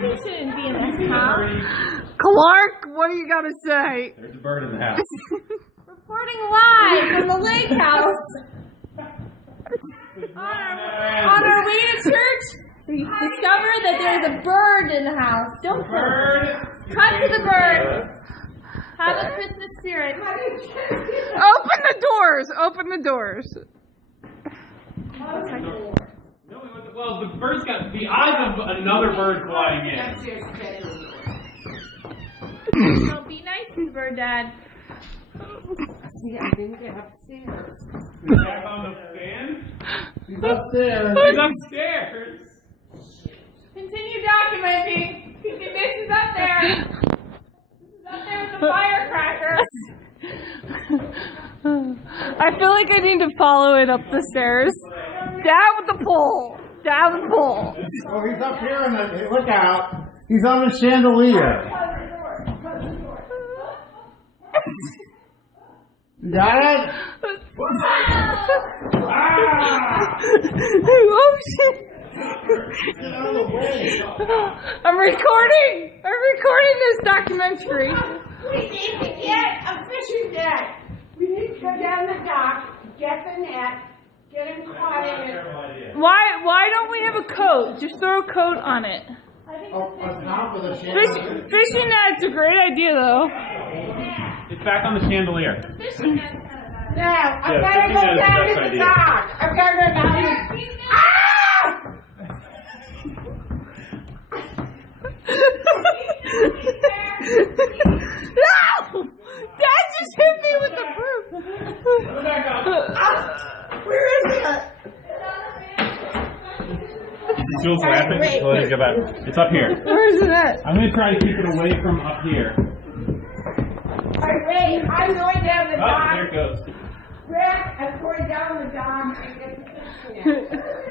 He shouldn't be in the house. Clark, what do you got to say? There's a bird in the house. Reporting live from the lake house. On our way to church, we discovered that there's a bird in the house. Don't cut to the bird. Have a Christmas spirit. Open the doors. Open the doors. Well, the bird's got the eyes of another bird flying in. Don't be nice to the bird, Dad. See, I didn't get upstairs. He's back on the fan? He's upstairs. He's upstairs. Continue documenting. This is up there. This is up there with the firecracker. I feel like I need to follow it up the stairs. Down with the pole. Down with the pole. Oh, he's up here in the. Look out. He's on the chandelier. You got it? Oh shit. Get out of the way. I'm recording this documentary. We need to get a fishing net. We need to go down the dock, get the net, get him caught in it. Why don't we have a coat? Just throw a coat on it. Oh, on top of the chandelier. Fishing net's a great idea thoh. It's back on the chandelier. Now, I've got to go fishing net is the down best to the idea. dock. I've got to go down to the... Ah! No! Dad just hit me with the broom. Go back up. Where is it? Jules laughing. Let it go back. It's up here. Where is it at? I'm going to try to keep it away from up here. All right, wait. I'm going down the Oh, dock. there it goes. Rick, I'm going down the dock and get the fishing net.